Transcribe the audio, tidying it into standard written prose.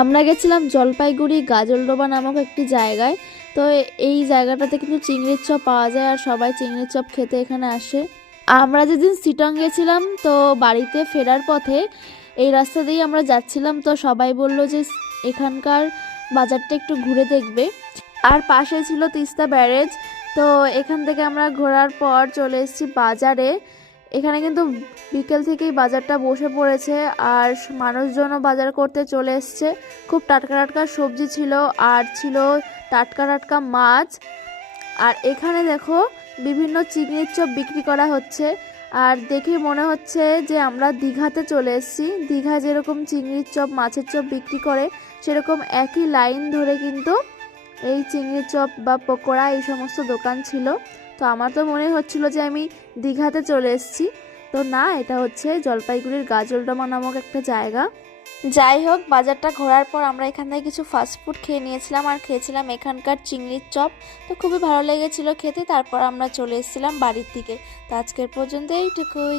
আমরা গেছিলাম জলপাইগুড়ি গাজলডোবা নামক একটি জায়গায়। তো এই জায়গাটাতে কিন্তু চিংড়ির চপ পাওয়া যায় আর সবাই চিংড়ির চপ খেতে এখানে আসে। আমরা যেদিন সিটং গেছিলাম তো বাড়িতে ফেরার পথে এই রাস্তা দিয়েই আমরা যাচ্ছিলাম, তো সবাই বলল যে এখানকার বাজারটা একটু ঘুরে দেখবে। আর পাশে ছিল তিস্তা ব্যারেজ। তো এখান থেকে আমরা ঘোরার পর চলে এসেছি বাজারে। এখানে কিন্তু বিকেল থেকেই বাজারটা বসে পড়েছে আর মানুষজনও বাজার করতে চলে এসছে। খুব টাটকা টাটকা সবজি ছিল আর ছিল টাটকা টাটকা মাছ। আর এখানে দেখো বিভিন্ন চিংড়ির চপ বিক্রি করা হচ্ছে। আর দেখে মনে হচ্ছে যে আমরা দীঘাতে চলে এসেছি। দীঘা যেরকম চিংড়ির চপ মাছের চপ বিক্রি করে সেরকম একই লাইন ধরে কিন্তু এই চিংড়ির চপ বা পকোড়া এই সমস্ত দোকান ছিল। তো আমার তো মনে হচ্ছিল যে আমি দীঘাতে চলে এসেছি, তো না, এটা হচ্ছে জলপাইগুড়ির গাজলডোবা নামক একটা জায়গা। যাই হোক, বাজারটা ঘোরার পর আমরা এখান থেকে কিছু ফাস্টফুড খেয়ে নিয়েছিলাম আর খেয়েছিলাম এখানকার চিংড়ির চপ। তো খুবই ভালো লেগেছিল খেতে। তারপর আমরা চলে এসেছিলাম বাড়ির দিকে। তো আজকের পর্যন্ত এইটুকুই।